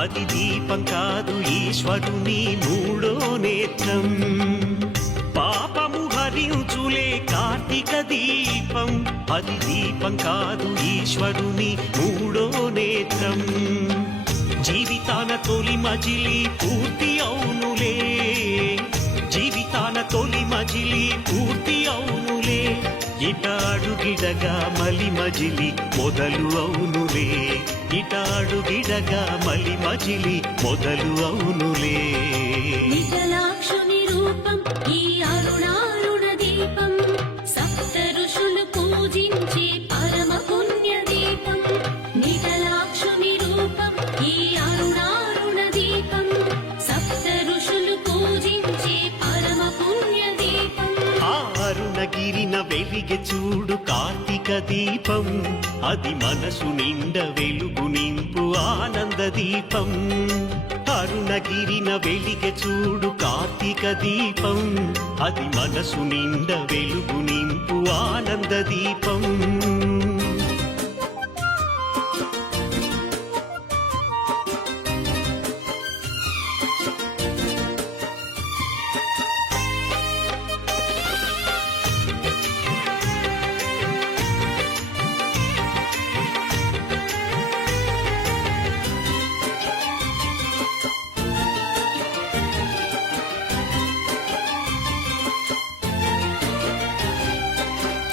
అది దీపం కాదు ఈశ్వరుని మూడో నేత్రం. పాపము హరించులే కార్తీక దీపం, అది దీపం కాదు ఈశ్వరుని మూడో నేత్రం. జీవితాన తొలి మజిలి పూర్తి అవునులే, జీవితాన తొలి మజిలి పూర్తి అవునులే. ఇట అడుగిడగా మలి మజిలి మొదలు అవునులే, ఇట అడుగిడగా మలి మజిలి మొదలు అవునులే. విఠలాక్షుని రూపం ఈ అరుణారుణ దీపం, సప్త ఋషులు పూజించే పరమ పుణ్య దీపం. విఠలాక్షుని రూపం ఈ అరుణారుణ దీపం, సప్త ఋషులు పూజించే పరమ పుణ్య దీపం. ఆ అరుణగిరిన వెలిగె చూడు కార్తీక దీపం, అది మనసు నిండ వెలుగు నింపు ఆనంద దీపం. అరుణగిరిన వెలిగె చూడు కార్తీక దీపం, అది మనసు నిండ వెలుగు నింపు ఆనంద దీపం.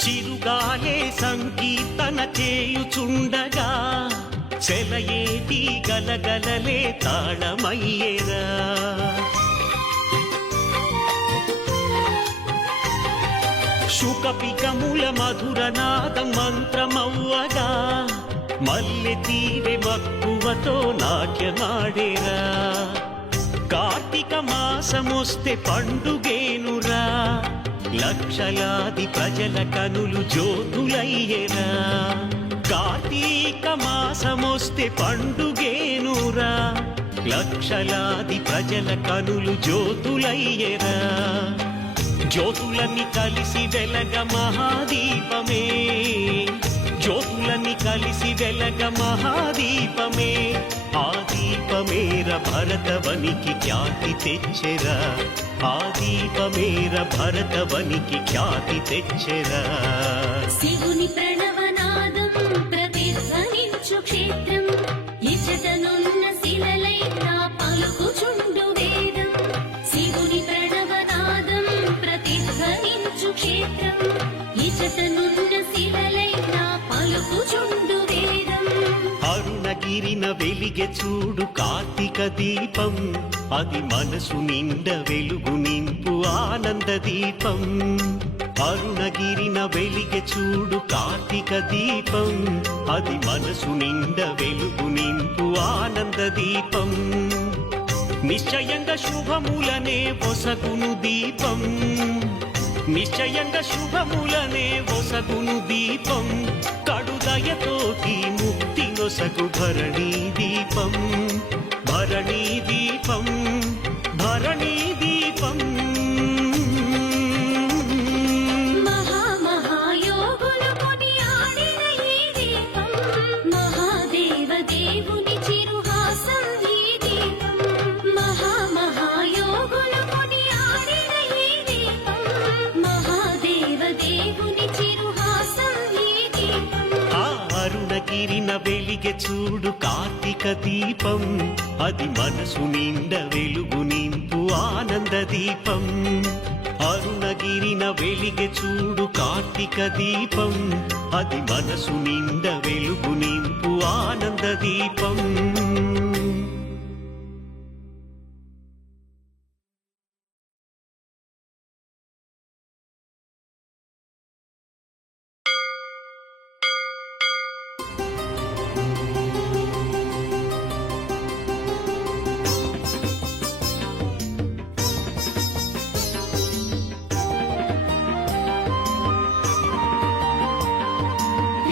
చిరుగాలే సంకీర్తన చేయుచుండగా చెలయేటి గలగలలే తాళమయ్యేరా. శుకపికముల మధురనాదం మంత్రమవ్వగా మల్లె తీవె మక్కువతో నాట్యమాడేరా. కార్తీక మాసమొస్తే పండుగేనురా, లక్షలాది ప్రజల కనులు జ్యోతులయ్యేరా. కార్తీక మాసమొస్తే పండుగేనురా, లక్షలాది ప్రజల కనులు జ్యోతులయ్యేరా. జ్యోతులన్నీ కలిసి వెలగ మహాదీపమే, జ్యోతులన్నీ కలిసి వెలగ మహాదీపమే. ఆ దీపమేర భరతవనికి ఖ్యాతి తెచ్చెరా, ఆ దీపమేర భరతవనికి ఖ్యాతి తెచ్చెరా. శివుని ప్రణవనాదం ప్రతిధ్వనించు క్షేత్రం, ఇచటనున్న శిలలైనా పలుకుచుండు వేదం. శివుని ప్రణవనాదం ప్రతిధ్వనించు క్షేత్రం, ఇచటనున్న శిలలైనా పలుకుచుండు వేదం. అరుణగిరిన వెలిగె చూడు కార్తీక దీపం, అది మనసు నిండ వెలుగు నింపు ఆనంద దీపం. అరుణగిరిన వెలిగె చూడు కార్తీక దీపం, అది మనసు నిండ వెలుగు నింపు ఆనంద దీపం. నిశ్చయంగా శుభములనే ఒసగును దీపం, నిశ్చయంగా శుభములనే ఒసగును దీపం. కడుదయతోటి ముక్తి నొసగు భరణీ దీపం, భరణీ దీపం, భరణీ దీపం. మహామహాయోగులు కొనియాడిన ఈ దీపం, మహాదేవ దేవుని చిరుహాసం ఈ దీపం. మహామహాయోగులు కొనియాడిన ఈ దీపం, మహాదేవ దేవుని చిరుహాసం ఈ దీపం. ఆ అరుణగిరిన వెలిగె చూడు కార్తీక దీపం, అది మనసు నిండ వెలుగు నింపు ఆనంద దీపం. అరుణగిరిన వెలిగె చూడు కార్తీక దీపం, అది మనసు నిండ వెలుగు నింపు ఆనంద దీపం.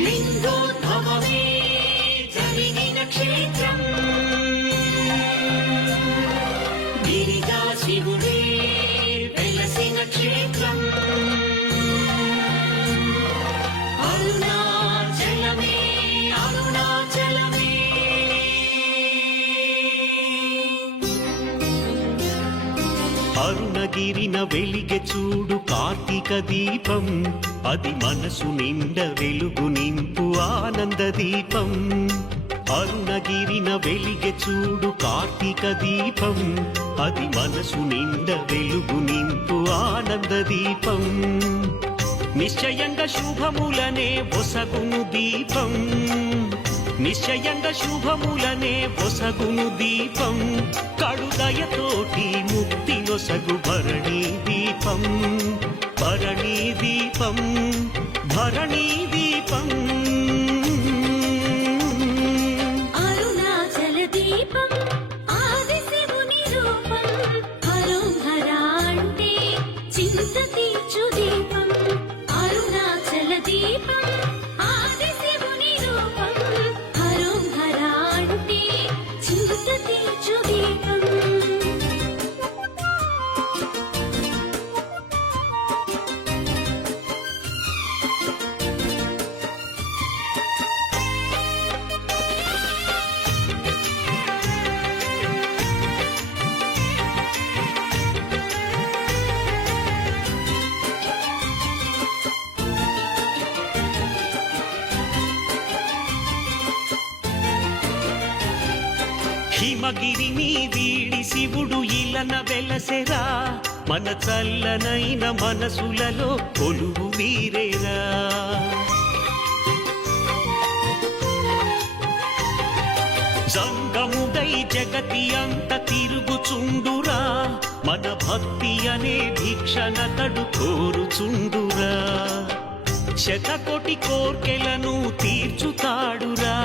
లింగోద్భవమే జరిగిన క్షేత్రం, వెలిగె చూడు కార్తీక దీపం అది మనసు నిండ వెలుగు నింపు ఆనంద దీపం అరుణగిరిన వెలిగె చూడు కార్తీక దీపం అది మనసు నిండ వెలుగు నింపు ఆనంద దీపం నిశ్చయంగా శుభములనే ఒసగును దీపం నిశ్చయంగా శుభములనే ఒసగును దీపం కడుదయతోటి ముక్తి నొసగు భరణీ దీపం భరణీ దీపం భరణీ దీపం అరుణాచల దీపం ఆది శివుని రూపం హరోహర అంటే చింత తీర్చు దీపం అరుణాచల దీపం ఆది శివుని రూపం హరోహర అంటే చింత తీర్చు దీపం హిమగిరిని వీడి శివుడు ఇలన వెలసెరా మన చల్లనైన మనసులలో కొలువు వీరేరా జంగముడై జగతి అంత తిరుగుచుండురా మన భక్తి అనే భిక్షణతడు కోరుచుండురా శతకోటి కోర్కెలను తీర్చుతాడురా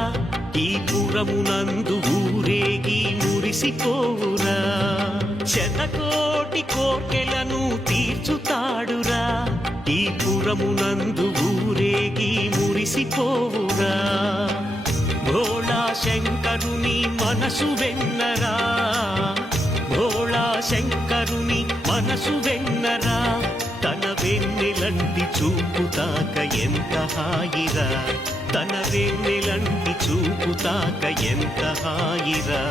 ఈ పురమునందు ఊరేగి మురిసిపోవురా శతకోటి కోర్కెలను తీర్చుతాడురా ఈ పురమునందు ఊరేగి మురిసిపోవురా భోళా శంకరుని మనసు వెన్నరా భోళా శంకరుని మనసు వెన్నరా తన వెన్నెలంటి చూపుతాక ఎంత హాయిరా తన వెన్నెలంటి చూపుతాక ఎంత హాయిరా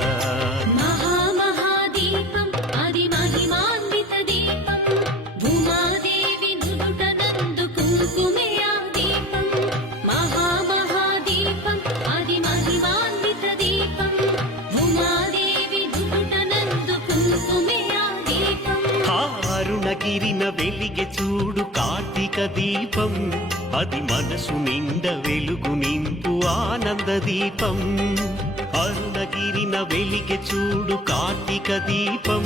మహామహాదీపం అది మహిమాన్విత దీపం భూమాదేవి నుదుట నందు కుంకుమే ఆ దీపం మహామహాదీపం అది మహిమాన్విత దీపం భూమాదేవి నుదుట నందు కుంకుమే ఆ దీపం అరుణగిరిన వెలిగె చూడు కార్తీక దీపం అది మనసు నిండ వెలుగు నింపు ఆనంద దీపం అరుణగిరిన వెలిగె చూడు కార్తీక దీపం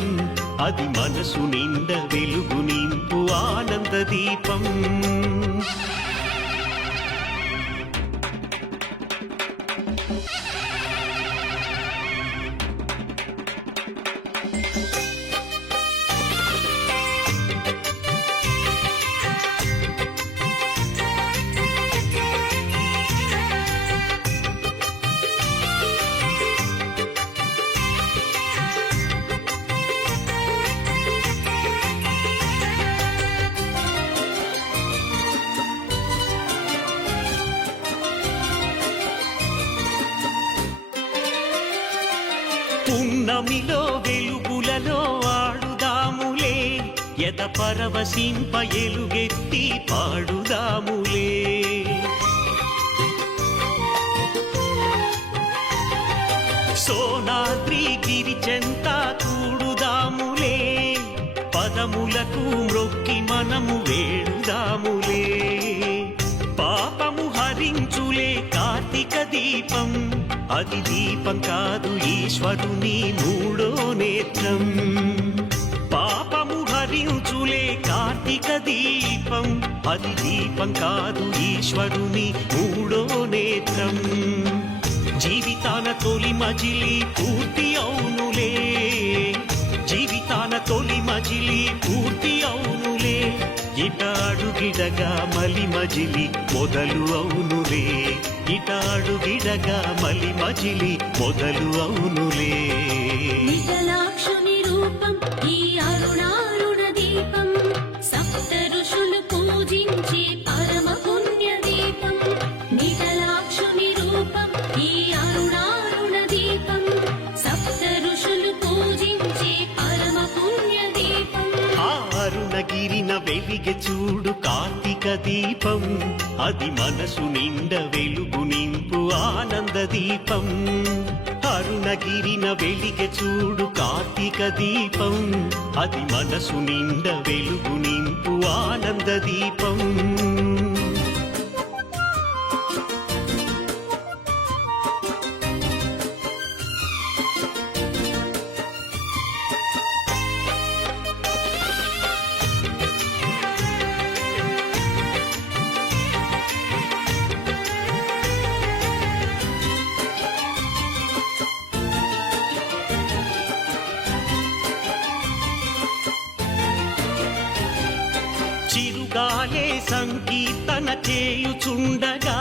అది మనసు నిండ వెలుగు నింపు ఆనంద దీపం పున్నమిలో వెలుగులలో ఆడుదాములే ఎద పరవశింప ఎలుగెత్తి పాడుదాములే సోనాద్రి గిరిచెంత కూడుదాములే పదములకు మ్రొక్కి మనము వేడుదాములే పాపము హరించులే కార్తీక దీపం అది దీపం కాదు ఈశ్వరుని మూడో నేత్రం పాపము హరించులే కార్తీక దీపం అది దీపం కాదు ఈశ్వరుని మూడో నేత్రం జీవితాన తొలి మజిలి పూర్తి అవునులే జీవితాన తొలి మజిలి పూర్తి అవునులే ఇటాడు గిడగా మలి మజిలి మొదలు అవునులే ఇటాడు గిడగా మలి మజిలి మొదలు అవునులే నిజలాక్షుని రూపం ఈ అరుణారుణ దీపం సప్త ఋషులు పూజించే పరమ పుణ్య దీపం నిజలాక్షుని రూపం ఈ అరుణారుణ దీపం సప్త ఋషులు పూజించే పరమ పుణ్య దీపం అరుణ వెలిగె చూడు కార్తీక దీపం అది మనసు నిండ వెలుగు నింపు ఆనంద దీపం అరుణగిరిన వెలిగె చూడు కార్తీక దీపం అది మనసు నిండ వెలుగు నింపు ఆనంద దీపం చిరుగాలే సంకీర్తన చేయుచుండగా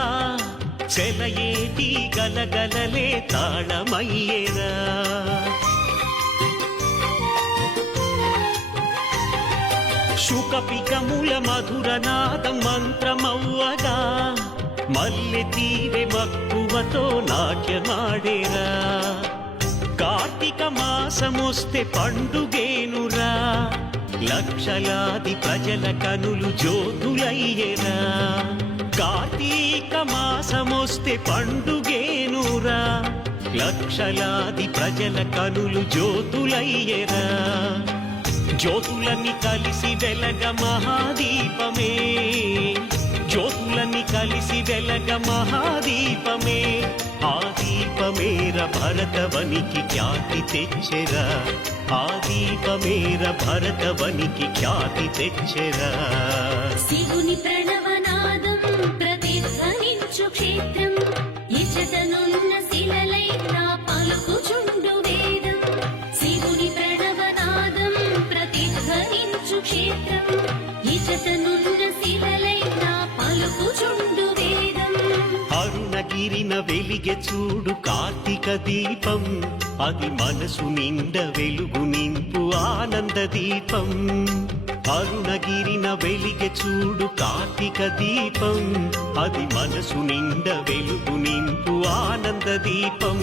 చెలయేటి గలగలలే తాళమయ్యేరా శుకపికముల మధురనాదం మంత్రమవ్వగా మల్లె తీవె మక్కువతో నాట్యమాడేరా కార్తీక మాసమొస్తే పండుగేనురా లక్షలాది ప్రజల కనులు జ్యోతులయ్యేరా కార్తీక మాసమొస్తే పండుగేనురా లక్షలాది ప్రజల కనులు జ్యోతులయ్యేరా జ్యోతులన్నీ కలిసి వెలగ మహాదీపమే జ్యోతులన్నీ కలిసి వెలగ మహాదీపమే ఆ దీపమేర భరతవనికి ఖ్యాతి తెచ్చెరా ఆ దీపమేర భరతవనికి ఖ్యాతి తెచ్చెరా శివుని ప్రణవనాదం ప్రతిధ్వనించు క్షేత్రం ఇచటనున్న శిలలై నా పలుకుచుండు వేదం శివుని ప్రణవనాదం ప్రతిధ్వనించు క్షేత్రం ఇచటనున్న శిలలై నా పలుకుచుండు వేదం అరుణగిరిన వెలిగె చూడు కార్తీక దీపం అది మనసు నిండ వెలుగు నింపు ఆనంద దీపం అరుణగిరిన వెలిగె చూడు కార్తీక దీపం అది మనసు నిండ వెలుగు నింపు ఆనంద దీపం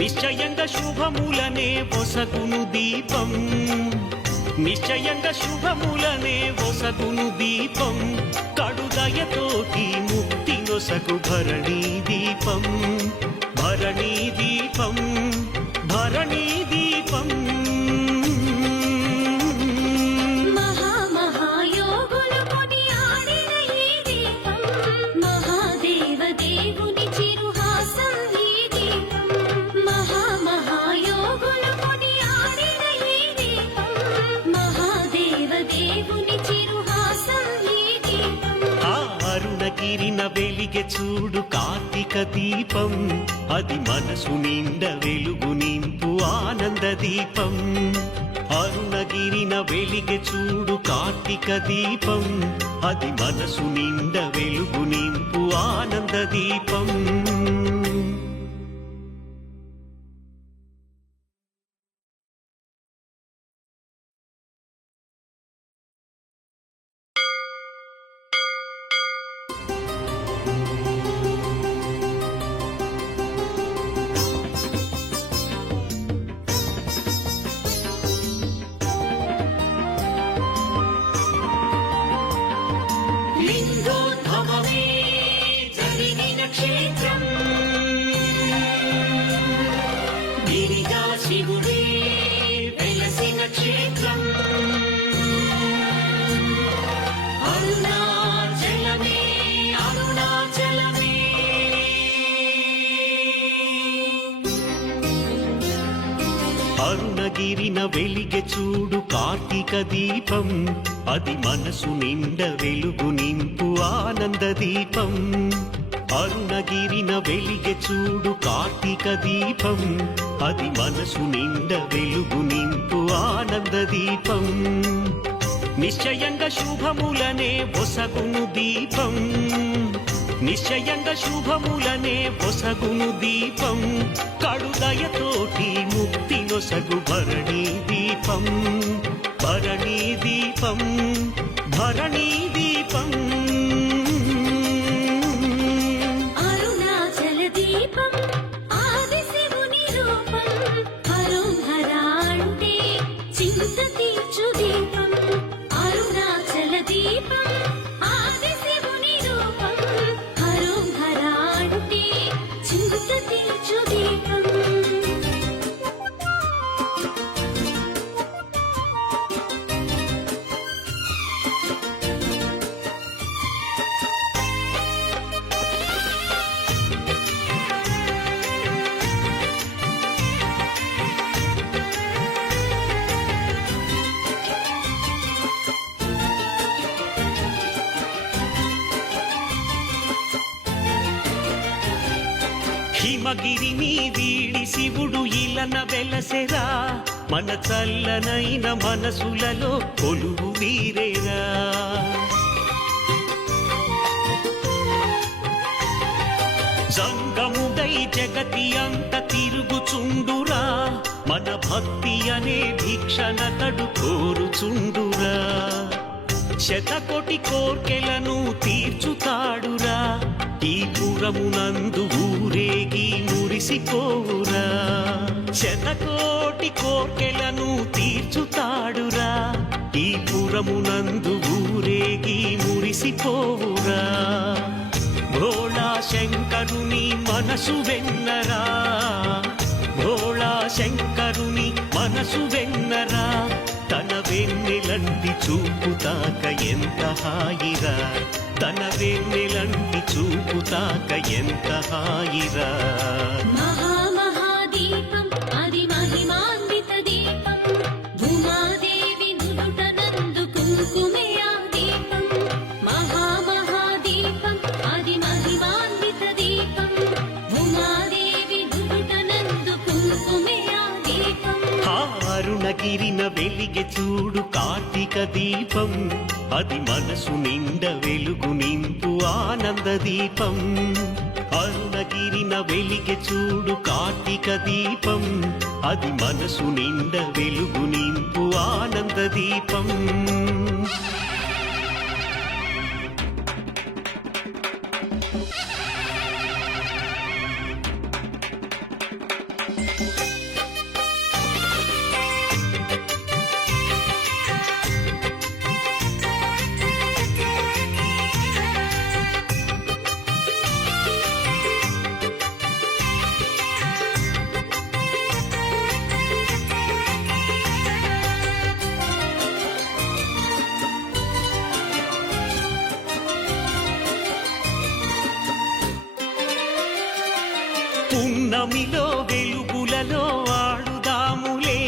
నిశ్చయంగా శుభములనే ఒసగును దీపం నిశ్చయంగా శుభములనే ఒసగును దీపం కడుదయతోటి ముక్తి నొసగు భరణీ దీపం భరణీ దీపం భరణీ దీపం మహామహాయోగులు కొనియాడిన ఈ దీపం మహాదేవ దేవుని చిరుహాసం ఈ దీపం మహామహాయోగులు కొనియాడిన ఈ దీపం మహాదేవ దేవుని చిరుహాసం ఈ దీపం ఆ అరుణగిరిన వెలిగె చూడు కార్తీక దీపం అది మనసు నిండ వెలుగు నింపు ఆనంద దీపం అరుణగిరిన వెలిగె చూడు కార్తీక దీపం అది మనసు నిండ వెలుగు నింపు ఆనంద దీపం లింగోద్భవమే జరిగిన క్షేత్రం గిరిజా శివుడే వెలసిన క్షేత్రం అరుణాచలమే అరుణాచలమే అరుణగిరిన వెలిగె చూడు కార్తీక దీపం అది మనసు నిండ వెలుగు నింపు ఆనంద దీపం అరుణగిరిన వెలిగె చూడు కార్తీక దీపం అది మనసు నిండ వెలుగు నింపు ఆనంద దీపం నిశ్చయంగా శుభములనే ఒసగును దీపం నిశ్చయంగా శుభములనే ఒసగును దీపం కడుదయతోటి ముక్తి నొసగు భరణీ దీపం భరణీ దీపం భరణీ దీపం అరుణాచల దీపం ఆది శివుని రూపం హరోం హర అంటే చింత తీర్చు దీపం అరుణాచల హిమగిరిని వీడి శివుడు ఇలన వెలసెరా మన చల్లనైన మనసులలో కొలువు వీరేరా సంగముడై జగతి అంత తిరుగుచుండురా మన భక్తి అనే భిక్షణతడు కోరుచుండురా శతకోటి కోర్కెలను తీర్చుతాడురా ఈ పురమునందు ఊరేగి మురిసిపోవురా శతకోటి కోర్కెలను తీర్చుతాడురా ఈ పురమునందు ఊరేగి మురిసిపోవురా భోళా శంకరుని మనసు వెన్నరా భోళా శంకరుని మనసు వెన్నరా తన వెన్నెలంటి చూపుతాక ఎంత హాయిరా తన వెన్నెలంటి చూపుతాక ఎంత హాయిరా మహామహాదీపం అది మహిమాన్విత దీపం భూమాదేవి నుదుట నందు కుంకుమే ఆ దీపం మహామహాదీపం అది మహిమాన్విత దీపం భూమాదేవి నుదుట నందు కుంకుమే ఆ దీపం అరుణగిరిన వెలిగె చూడు కార్తీక దీపం అది మనసు నిండ వెలుగు నింపు ఆనంద దీపం అరుణగిరిన వెలిగె చూడు కార్తీక దీపం అది మనసు నిండ వెలుగు నింపు ఆనంద దీపం పున్నమిలో వెలుగులలో ఆడుదాములే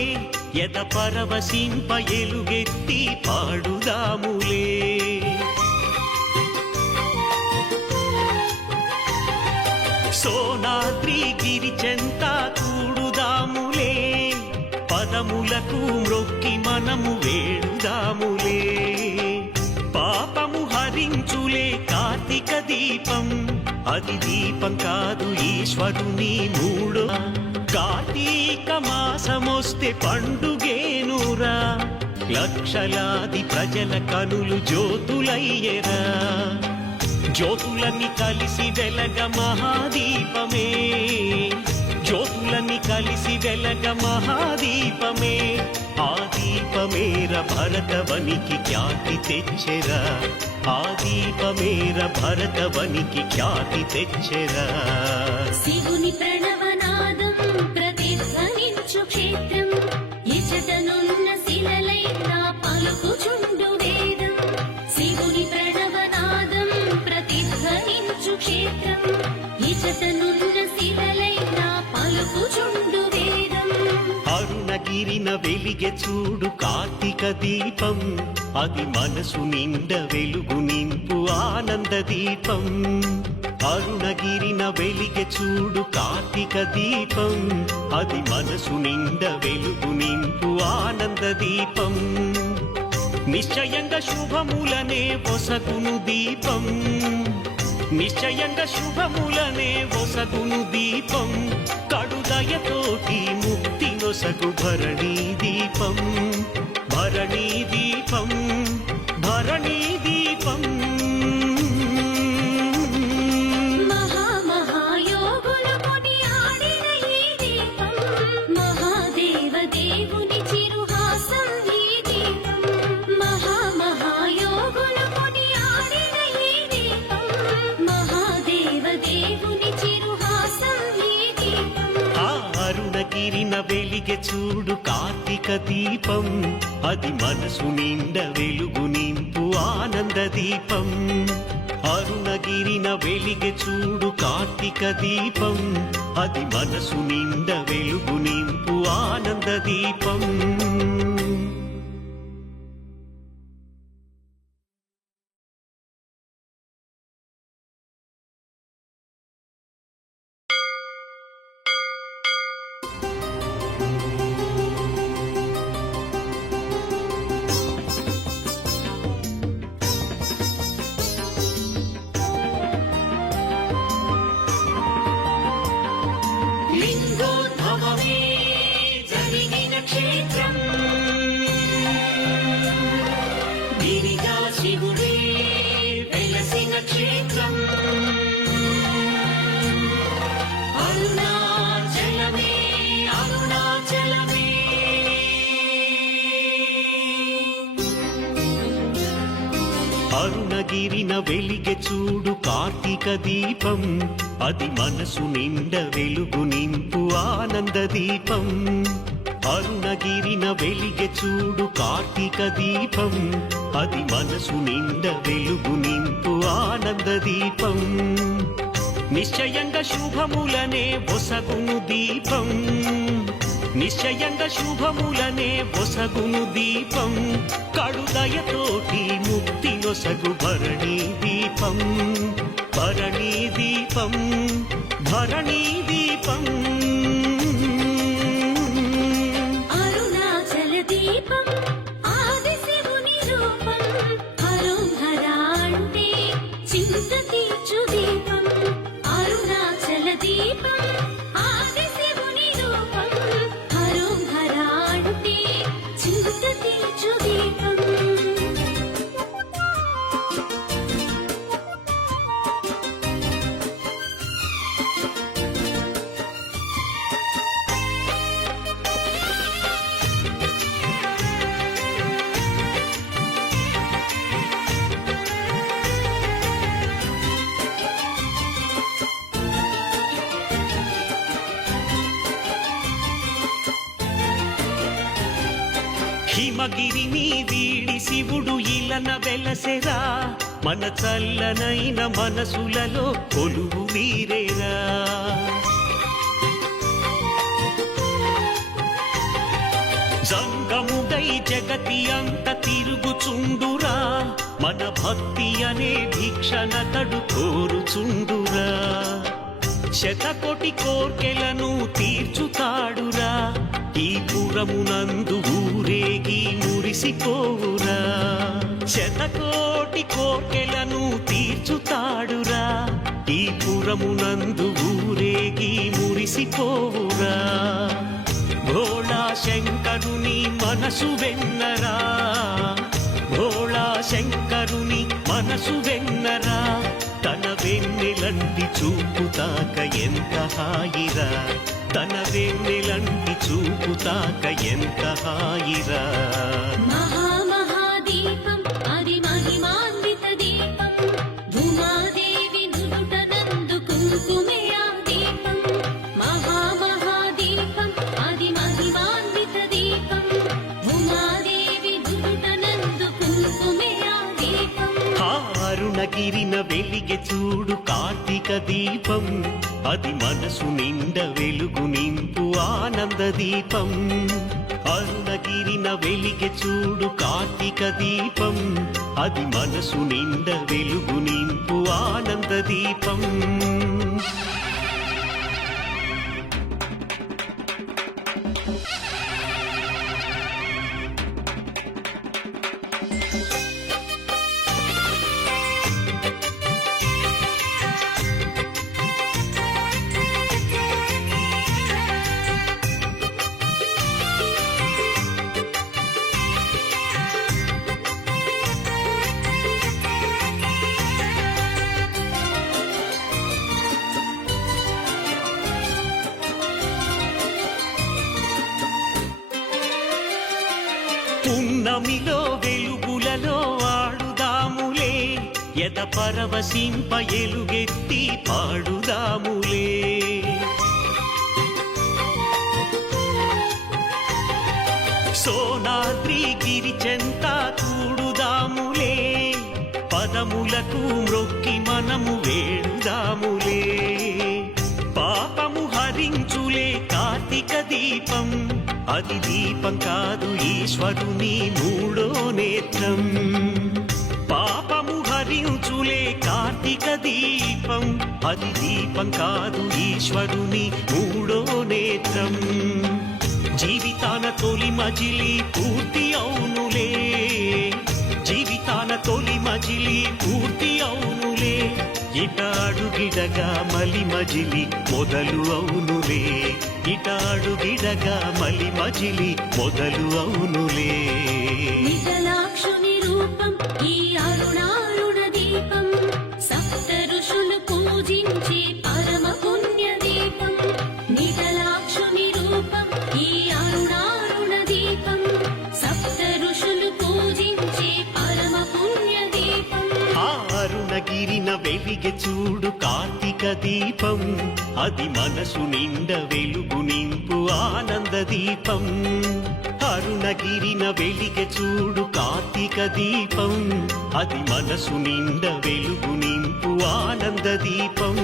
ఎద పరవశింప ఎలుగెత్తి పాడుదాములే సోనాద్రి గిరిచెంత కూడుదాములే పదములకు మ్రొక్కి మనము వేడుదాములే పాపము హరించులే కార్తీక దీపం అది దీపం కాదు ఈశ్వరుని మూడో కార్తీక మాసమొస్తే పండుగేనురా లక్షలాది ప్రజల కనులు జ్యోతులయ్యెరా జ్యోతులన్నీ కలిసి వెలగ మహాదీపమే జ్యోతులన్నీ కలిసి వెలగ మహాదీపమే ఆ దీపమేర భరతవనికి ఖ్యాతి తెచ్చెరా ఆ దీపమేర భరతవనికి ఖ్యాతి తెచ్చెరా శివుని ప్రణవనాదం ప్రతిధ్వనించు క్షేత్రం ఇచటనున్న శిలలై నా పలుకుచుండు వేదం శివుని ప్రణవనాదం ప్రతిధ్వనించు క్షేత్రం ఇచటనున్న శిలలై నా పలుకుచుండు వేదం అరుణగిరిన వెలిగె చూడు కార్తీక దీపం అది మనసు నిండ వెలుగు నింపు ఆనంద దీపం అరుణగిరిన వెలిగె చూడు కార్తీక దీపం అది మనసు నిండ వెలుగు నింపు ఆనంద దీపం నిశ్చయంగా శుభములనే ఒసగును దీపం నిశ్చయంగా శుభములనే ఒసగును దీపం కడుదయతోటి ముక్తి నొసగు భరణీ దీపం భరణీ దీపం భరణీ దీపం మహామహాయోగులు కొనియాడిన ఈ దీపం మహాదేవ దేవుని చిరుహాసం ఈ దీపం మహామహాయోగులు కొనియాడిన ఈ దీపం మహాదేవ దేవుని చిరుహాసం ఈ దీపం అరుణగిరిన వెలిగె చూడు కార్తీక దీపం అది మనసు నిండ వెలుగు నింపు ఆనంద దీపం అరుణగిరిన వెలిగె చూడు కార్తీక దీపం అది మనసు నిండ వెలుగు నింపు ఆనంద దీపం గిరిన వెలిగె చూడు కార్తీక దీపం అది మనసు నిండ వెలుగు నింపు ఆనంద దీపం అరుణగిరిన వెలిగె చూడు కార్తీక దీపం అది మనసు నిండ వెలుగు నింపు ఆనంద దీపం నిశ్చయంగా శుభములనే ఒసగును దీపం నిశ్చయంగా శుభములనే ఒసగును దీపం కడుదయతోటి ముక్తి నొసగు భరణీ దీపం భరణీ దీపం భరణీ దీపం అరుణాచల దీపం ఆది శివుని రూపం హరం హరా అంటే చింత తీర్చు దీపం అరుణాచల దీపం ఆది శివుని రూపం హరం హరా అంటే చింత తీర్చు దీపం హిమగిరిని వీడి శివుడు ఇలన వెలసెరా మన చల్లనైన మనసులలో కొలువు వీరేరా జంగముడై జగతి అంత తిరుగుచుండురా మన భక్తి అనే భిక్షణతడు కోరుచుండురా శతకోటి కోర్కెలను తీర్చుతాడురా ఈ పురమునందు ఊరేగి మురిసిపోవురా శతకోటి కోర్కెలను తీర్చుతాడురా ఈ పురమునందు ఊరేగి మురిసిపోవురా భోళా శంకరుని మనసు వెన్నరా భోళా శంకరుని మనసు వెన్నరా తన వెన్నెలంటి చూపుతాక ఎంత హాయిరా తన వెన్నెలంటి చూపుతాక ఎంత హాయిరా మహామహాదీపం అది మహిమాన్విత దీపం ఉమాదేవి నుదుటనందు కుంకుమే ఆ దీపం మహామహాదీపం అది మహిమాన్విత దీపం ఉమాదేవి నుదుటనందు కుంకుమే ఆ దీపం అరుణగిరిన వెలిగె చూడు కార్తీక దీపం అది మనసు నిండ వెలుగు నింపు ఆనంద దీపం అరుణగిరిన వెలిగె చూడు కార్తీక దీపం అది మనసు నిండ వెలుగు నింపు ఆనంద దీపం పున్నమిలో వెలుగులలో ఆడుదాములే ఎద పరవశింప ఎలుగెత్తి పాడుదాములే సోనాద్రి గిరిచెంత కూడుదాములే పదములకు మ్రొక్కి మనము వేడుదాములే పాపము హరించులే కార్తీక దీపం అది దీపం కాదు ఈశ్వరుని మూడో నేత్రం పాపము హరించులే కార్తీక దీపం అది దీపం కాదు ఈశ్వరుని మూడో నేత్రం జీవితాన తొలి మజిలి పూర్తి అవునులే జీవితాన తొలి మజిలి పూర్తి అవునులే ఇటాడు గిడగా మలి మజిలి మొదలు అవునులే ఇటాడు గిడగా మలి మజిలి మొదలు అవునులే నిగలాక్షుని రూపం ఈ అరుణారుణ దీపం సప్త ఋషులు పూజించే పరమ పుణ్య దీపం నిగలాక్షుని రూపం ఈ అరుణారుణ దీపం సప్త ఋషులు పూజించే పరమ పుణ్య దీపం ఆ అరుణ అరుణగిరిన వెలిగె చూడు కార్తీక దీపం అది మనసు నిండ వెలుగు నింపు ఆనంద దీపం అరుణగిరిన వెలిగె చూడు కార్తీక దీపం అది మనసు నిండ వెలుగు నింపు ఆనంద దీపం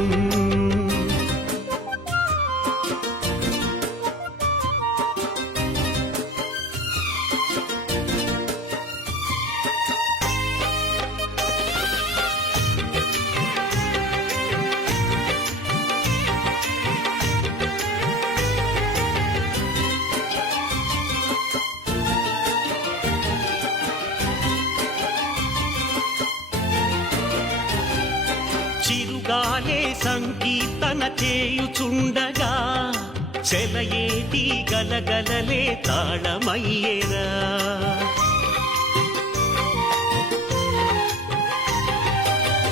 చిరుగాలే సంకీర్తన చేయుచుండగా చెలయేటి గలగలలే తాళమయ్యేరా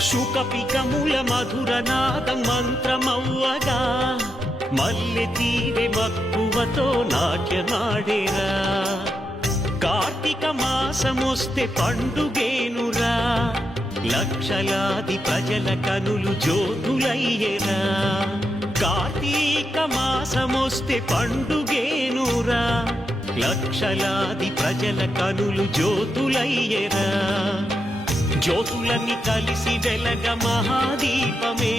శుకపికముల మధురనాదం మంత్రమవ్వగా మల్లె తీరె మక్కువతో నాట్యమాడేరా కార్తీక మాసమొస్తే పండుగేనురా లక్షలాది ప్రజల కనులు జ్యోతులయ్యేరా కార్తీక మాసమొస్తే పండుగేనురా లక్షలాది ప్రజల కనులు జ్యోతులయ్యేరా జ్యోతులన్నీ కలిసి వెలగ మహాదీపమే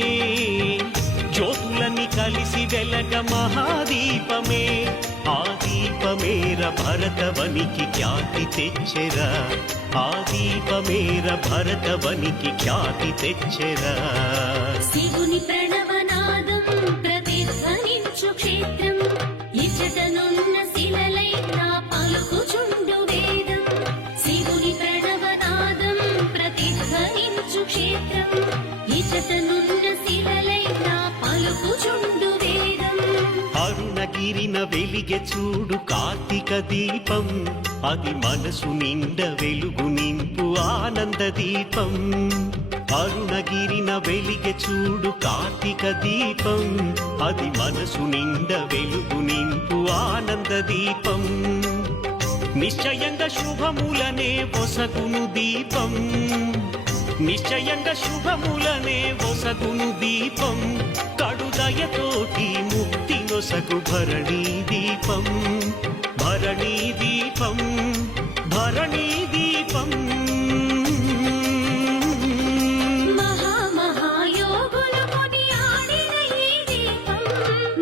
జ్యోతులన్నీ కలిసి వెలగ మహాదీపమే ఆ దీపమేర భరతవనికి ఖ్యాతి తెచ్చెరా ఆ దీపమేర భరతవనికి ఖ్యాతి తెచ్చెరా శివుని ప్రణవనాదం ప్రతిధ్వనించు క్షేత్రం ఇచ్చటనున్న శిలలై నా పలుకుచుండు వేదం శివుని ప్రణవనాదం ప్రతిధ్వనించు క్షేత్రం ఇచ్చటనున్న శిలలై నా పలుకుచుండు వేదం అరుణగిరిన వెలిగె చూడు కార్తీక దీపం అది మనసు నిండ వెలుగు నింపు ఆనంద దీపం అరుణగిరిన వెలిగె చూడు కార్తీక దీపం అది మనసు నిండ వెలుగు నింపు ఆనంద దీపం నిశ్చయంగా శుభములనే ఒసగును దీపం నిశ్చయంగా శుభములనే ఒసగును దీపం కడుదయతోటి ముక్తి నొసగు భరణీ దీపం భరణీ దీపం భరణీ దీపం మహామహాయోగులు కొనియాడిన ఈ దీపం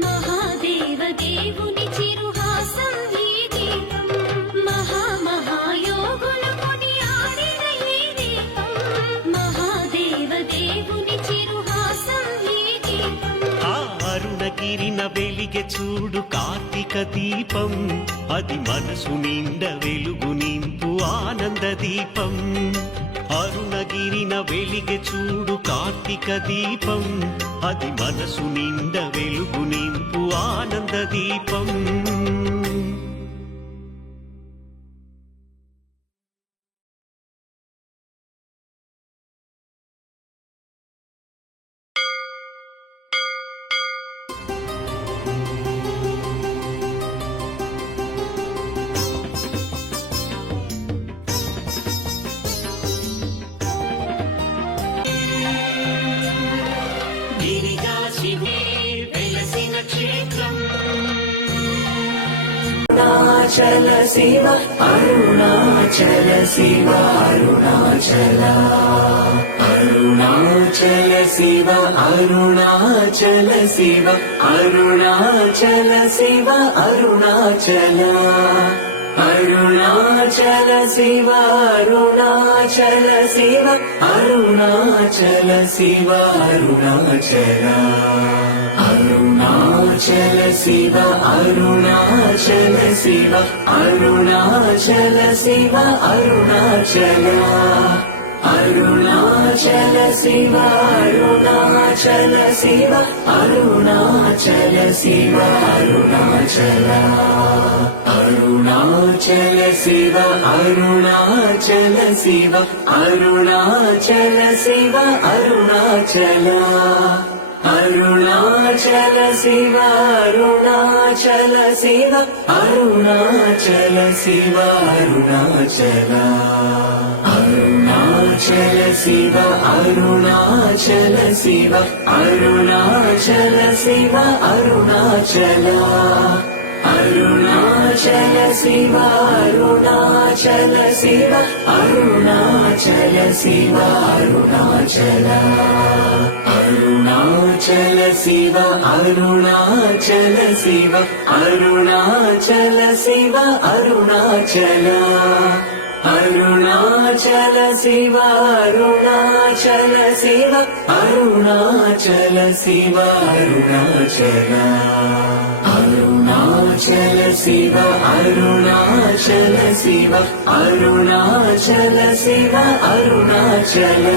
మహాదేవ దేవుని చిరుహాసం ఈ దీపం మహామహాయోగులు కొనియాడిన ఈ దీపం మహాదేవ దేవుని చిరుహాసం ఈ దీపం ఆ అరుణగిరిన వెలిగె చూడు కార్తీక దీపం అది మనసు నిండ వెలుగు నింపు ఆనంద దీపం అరుణగిరిన వెలిగె చూడు కార్తీక దీపం అది మనసు నిండ వెలుగు నింపు ఆనంద దీపం గిరిజాశివే వెలసిన క్షేత్రం అరుణాచల శివ అరుణాచల శివ అరుణాచల అరుణాచల శివ అరుణాచల శివ అరుణాచల శివ అరుణాచల అరుణాచల శివ అరుణాచల శివ అరుణాచల శివ అరుణాచల అరుణాచల శివ అరుణాచల శివ అరుణాచల శివ అరుణాచల అరుణాచల శివ అరుణాచల శివ అరుణాచల శివ అరుణాచల అరుణాచల శివ అరుణాచల శివ అరుణాచల శివ అరుణాచల అరుణాచల శివ అరుణాచల శివ అరుణాచల శివ అరుణాచల అరుణాచల అరుణాచల శివ అరుణాచల శివ అరుణాచల శివ అరుణాచల అరుణాచల శివ అరుణాచల శివ అరుణాచల శివ అరుణాచల అరుణాచల శివ అరుణాచల శివ అరుణాచల శివ అరుణాచల అరుణాచల శివ అరుణాచల శివ అరుణాచల శివ అరుణాచల అరుణాచల శివ అరుణాచల శివ అరుణాచల శివ అరుణాచల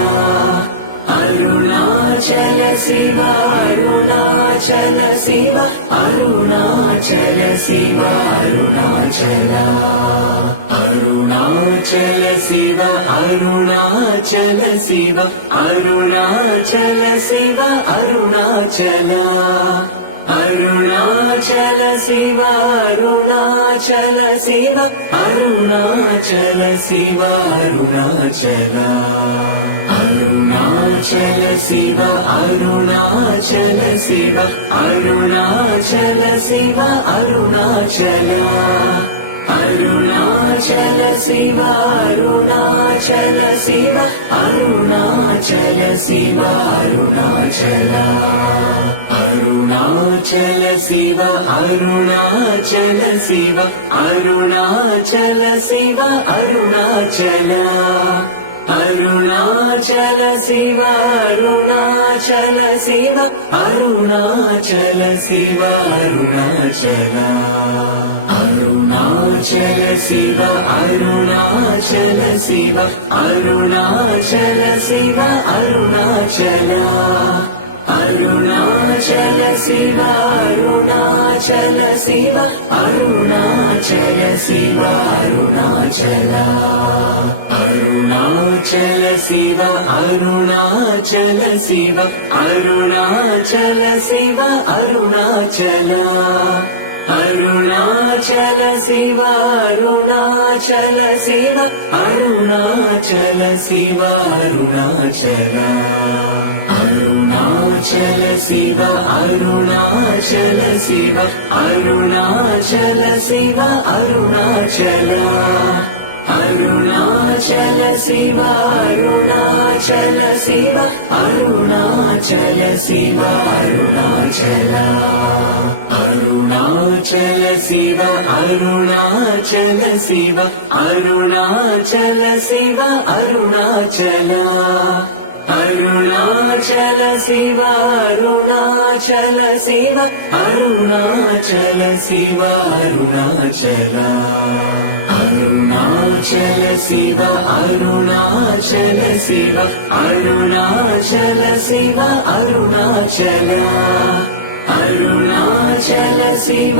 అరుణాచల శివ అరుణాచల శివ అరుణాచల శివ అరుణాచల అరుణాచల శివ అరుణాచల శివ అరుణాచల శివ అరుణాచల అరుణాచల శివ అరుణాచల శివ అరుణాచల శివ అరుణాచల అరుణాచల శివ అరుణాచల శివ అరుణాచల శివ అరుణాచల అరుణాచల శివ అరుణాచల శివ అరుణాచల శివ అరుణాచల అరుణాచల శివ అరుణాచల శివ అరుణాచల శివ అరుణాచల అరుణాచల శివ అరుణాచల శివ అరుణాచల శివ అరుణాచల అరుణాచల శివ అరుణాచల శివ అరుణాచల శివ అరుణాచల అరుణాచల శివ అరుణాచల శివ అరుణాచల శివ అరుణాచల అరుణాచల శివ అరుణాచల శివ అరుణాచల శివ అరుణాచల అరుణాచల శివ అరుణాచల శివ అరుణాచల శివ అరుణాచల అరుణాచల శివ అరుణాచల శివ అరుణాచల శివ అరుణాచల అరుణాచల శివ అరుణాచల శివ అరుణాచల శివ అరుణాచల అరుణాచల శివ అరుణాచల శివ అరుణాచల శివ అరుణాచల అరుణాచల శివ అరుణాచల శివ అరుణాచల శివ అరుణాచల అరుణాచల శివ అరుణాచల శివ అరుణాచల శివ అరుణాచల అరుణాచల శివ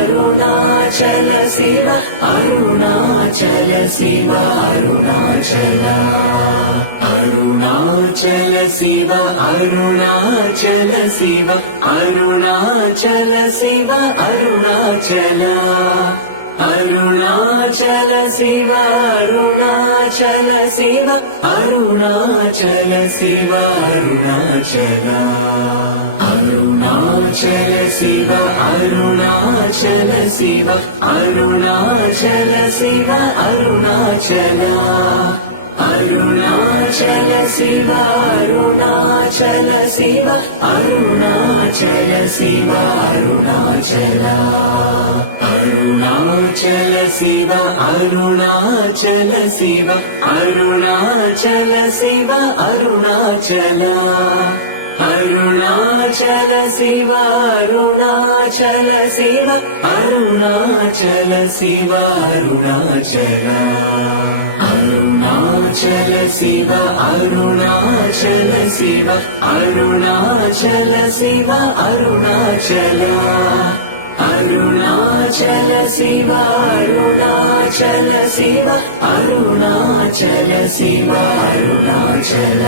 అరుణాచల శివ అరుణాచల శివ అరుణాచల అరుణాచల శివ అరుణాచల శివ అరుణాచల శివ అరుణాచల అరుణాచల శివ అరుణాచల శివ అరుణాచల శివ అరుణాచల అరుణాచల శివ అరుణాచల శివ అరుణాచల శివ అరుణాచల అరుణాచల శివ అరుణాచల శివ అరుణాచల శివ అరుణాచల అరుణాచల శివ అరుణాచల శివ అరుణాచల శివ అరుణాచల అరుణాచల శివ అరుణాచల శివ అరుణాచల శివ అరుణాచల అరుణాచల శివ అరుణాచల శివ అరుణాచల శివ అరుణాచల అరుణాచల శివ అరుణాచల శివ అరుణాచల శివ అరుణాచల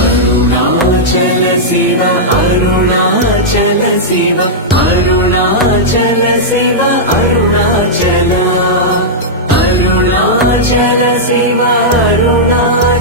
అరుణాచల శివ అరుణాచల శివ అరుణాచల శివ అరుణాచల అరుణాచల శివ అరుణాచల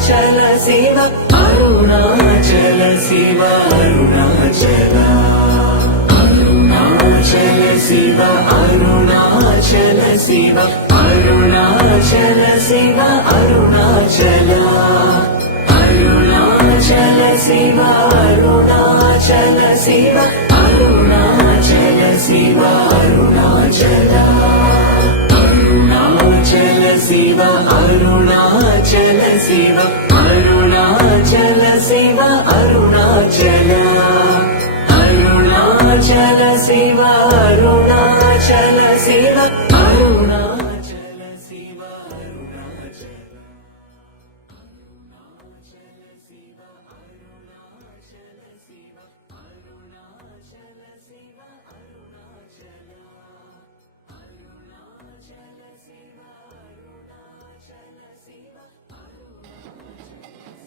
అరుణాచల అరుణాచల శివ అరుణాచల శివ అరుణాచల